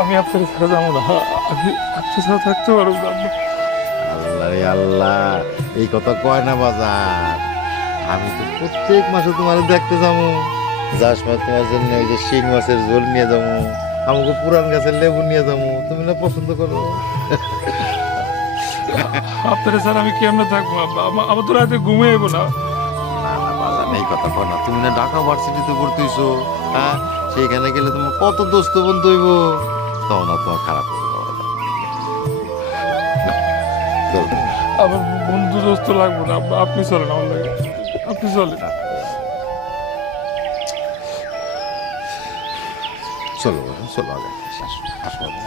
আমি আপনার ছাড়া যাবো না, আমি আপনার ছাড়া থাকতে পারবো না আব্বা। আল্লাহ রে আল্লাহ, এই কথা কয় না বাজার। আমি তো প্রত্যেক মাসে তোমার দেখতে যাবো, যার সময় তোমার জন্য ওই যে শিং মাছের ঝোল নিয়ে যাবো, আমাকে পুরান গাছের লেবু নিয়ে যাবো, তুমি না পছন্দ করো? আপনার ছাড়া আমি কেমনে থাকবো আব্বা? আমার তো রাতে ঘুমিয়ে না। না না বাজার, এই কথা কয় না। তুমি না ঢাকা ভার্সিটিতে পড়তেছো, হ্যাঁ? সেইখানে গেলে তোমার কত দোস্ত বন্ধু হইব, তখন না তোমার খারাপ হবে বাবা। চলো। আমার বন্ধু দোস্ত লাগবো না আব্বা, আপনি চলেন আমার লাগে, আপনি চলেন। চলো বাবা, চলো আগে আসো আসো বাবা।